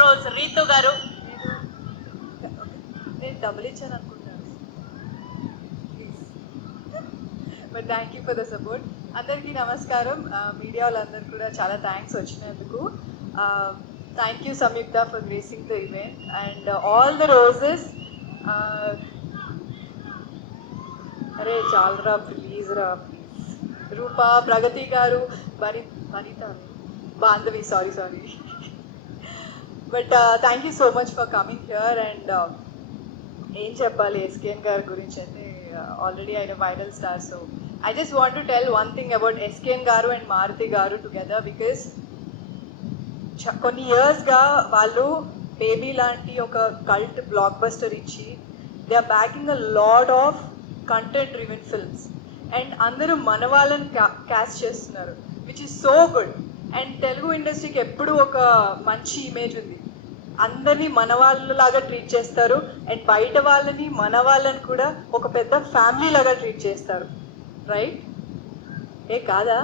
రోజ్ రీతు గారు. నేను డబుల్ ఇచ్చాను అనుకుంటాను. But thank you for the support. అందరికీ నమస్కారం. మీడియా వాళ్ళందరూ కూడా చాలా థ్యాంక్స్ వచ్చినందుకు. Thank you Samyuktha for gracing the event and all the roses. అరే చాలరా ప్లీజ్ రా please. Roopa, Pragathi garu, Vanitha, Bandhavi, sorry. But thank you so much for coming here. And ఏం చెప్పాలి ఎస్కేఎన్ గారి గురించి అంటే ఆల్రెడీ ఆయన viral star. So I just want to tell one thing about SKN గారు అండ్ మారుతి గారు టుగెదర్. బికాస్ కొన్ని ఇయర్స్గా వాళ్ళు బేబీ లాంటి ఒక కల్ట్ బ్లాక్ బస్టర్ ఇచ్చి they are backing a lot of content driven films and అందరూ మన వాళ్ళని క్యాస్ట్ చేస్తున్నారు, which is so good. And Telugu ఇండస్ట్రీకి ఎప్పుడూ ఒక మంచి ఇమేజ్ ఉంది. అందరినీ మన వాళ్ళలాగా ట్రీట్ చేస్తారు అండ్ బయట వాళ్ళని మన వాళ్ళని కూడా ఒక పెద్ద ఫ్యామిలీ లాగా ట్రీట్ చేస్తారు, రైట్? ఏ కాదా?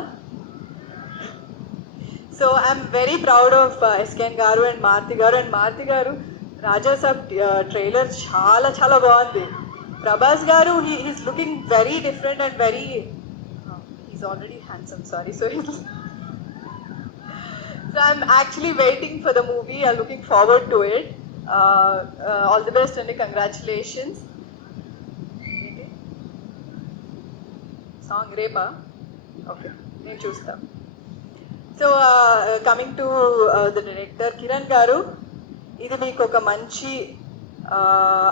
So I'm very proud of SKN గారు అండ్ మారుతి గారు. అండ్ మారుతి గారు రాజాసాబ్ ట్రైలర్ చాలా చాలా బాగుంది. ప్రభాస్ గారు he's looking very different and very he's already handsome, sorry. So I'm actually waiting for the movie. I'm looking forward to it. All the best and congratulations. Song Repa. Okay, నేను చూస్తా. So coming to the director Kiran గారు, ఇది మీకు ఒక మంచి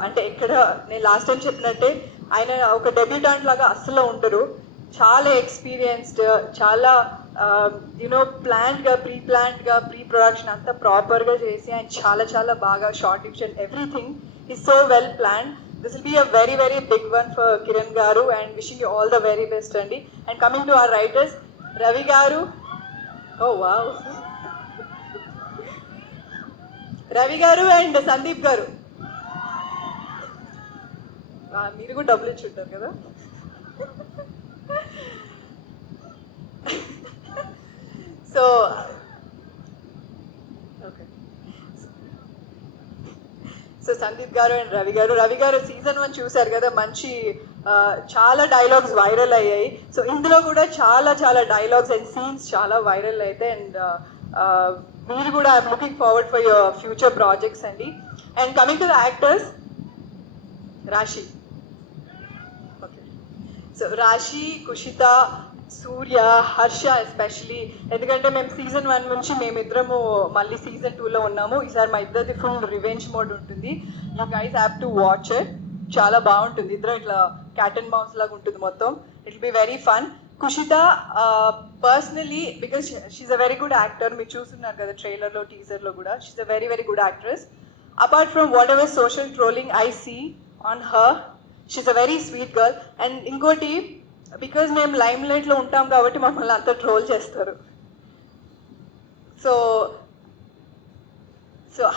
అంటే ఎక్కడ నేను లాస్ట్ టైం చెప్పినట్టే ఆయన ఒక డెబ్యూటాంట్ లాగా అస్సలు ఉండరు. చాలా ఎక్స్పీరియన్స్డ్, చాలా ప్లాన్డ్గా ప్రీ ప్రొడక్షన్ అంతా ప్రాపర్గా చేసి ఆయన చాలా చాలా బాగా short division everything is so well planned. This will be a very very big one for Kiran garu and wishing you all the very best అండి. And coming to our writers, Ravi garu, oh wow, Ravi గారు అండ్ సందీప్ గారు, మీరు కూడా డబ్బులు ఇచ్చి ఉంటారు కదా. సో ఓకే, సో సందీప్ గారు అండ్ రవి గారు సీజన్ 1 చూశారు కదా, మంచి చాలా డైలాగ్స్ వైరల్ అయ్యాయి. సో ఇందులో కూడా చాలా చాలా డైలాగ్స్ అండ్ సీన్స్ చాలా వైరల్ అవుతాయి. అండ్ మీరు కూడా I'm looking forward for your future projects అండి. And coming to the actors, Raashi, okay, so Raashi, Kushitha, సూర్య, హర్ష ఎస్పెషలీ, ఎందుకంటే మేము సీజన్ 1 నుంచి మేమిద్దరము మళ్ళీ సీజన్ 2లో ఉన్నాము. ఈసారి మా ఇద్దరిది ఫుల్ రివెంజ్ మోడ్ ఉంటుంది. You guys have to watch it. చాలా బాగుంటుంది. ఇద్దరం ఇట్లా క్యాట్ అండ్ మౌస్ లాగా ఉంటుంది మొత్తం. It will be very fun. Kushitha personally because she's a very good actor. మీరు చూస్తున్నారు కదా ట్రైలర్లో, టీజర్లో కూడా. She's a very very good actress. Apart from whatever social trolling I see on her, she's a very sweet girl. And ఇంకోటి, because మేము lime లైట్లో ఉంటాం కాబట్టి మమ్మల్ని అంతా ట్రోల్ చేస్తారు. So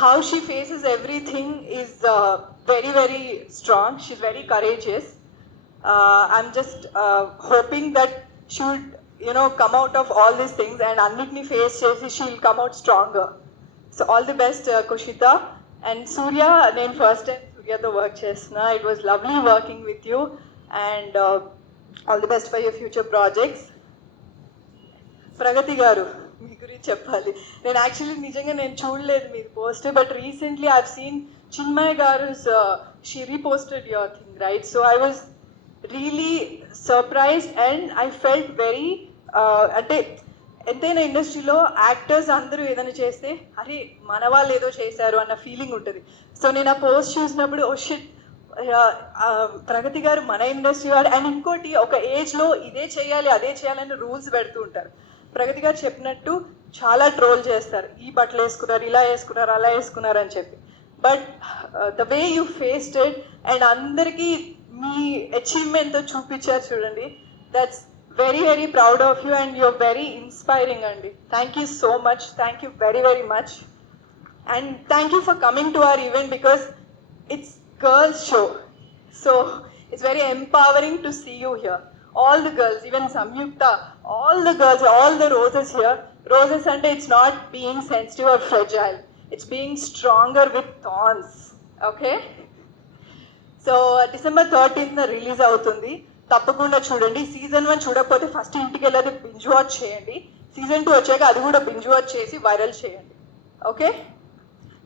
how she faces everything is very very strong. She's very courageous. I'm just hoping that she would come out of all these things and అన్నిటినీ face చేసి she will come out stronger. So all the best Kushitha. And Surya, నేను first time సూర్యతో work చేస్తున్నా. It was lovely working with you and all the best for your future projects. Pragathi garu, మీ గురించి చెప్పాలి. నేను యాక్చువల్లీ నిజంగా నేను చూడలేదు మీరు post, but recently I've seen Chinmayi garu she reposted your thing, right? So I was really surprised and I felt very, అంటే ఎంతైనా ఇండస్ట్రీలో యాక్టర్స్ అందరూ ఏదైనా చేస్తే అరే మన వాళ్ళు ఏదో చేశారు అన్న ఫీలింగ్ ఉంటుంది. సో నేను ఆ పోస్ట్ చూసినప్పుడు ఓ షిట్, ప్రగతి గారు మన ఇండస్ట్రీ వాడు. అండ్ ఇంకోటి, ఒక ఏజ్లో ఇదే చేయాలి అదే చేయాలని రూల్స్ పెడుతూ ఉంటారు. ప్రగతి గారు చెప్పినట్టు చాలా ట్రోల్ చేస్తారు, ఈ బట్టలు వేసుకున్నారు, ఇలా వేసుకున్నారు, అలా వేసుకున్నారు అని చెప్పి. But the way you faced it and అందరికీ మీ అచీవ్మెంట్తో చూపించారు చూడండి, that's very very proud of you and you're very inspiring అండి. Thank you so much. Thank you very very much. And thank you for coming to our event because it's girls show, so it's very empowering to see you here. All the girls, even Samyukta, all the girls, all the roses here. Roses and it's not being sensitive or fragile. It's being stronger with thorns. Okay, so December 13th release అవుతుంది, తప్పకుండా చూడండి. సీజన్ 1 చూడకపోతే ఫస్ట్ ఇంటికి వెళ్ళి binge watch చేయండి. సీజన్ 2 వచ్చాక అది కూడా బింజ్ వాచ్ చేసి వైరల్ చేయండి. ఓకే,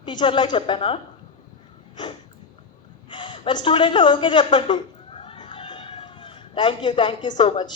టీచర్లా చెప్పానా? మరి స్టూడెంట్లో ఓకే చెప్పండి. Thank you so much.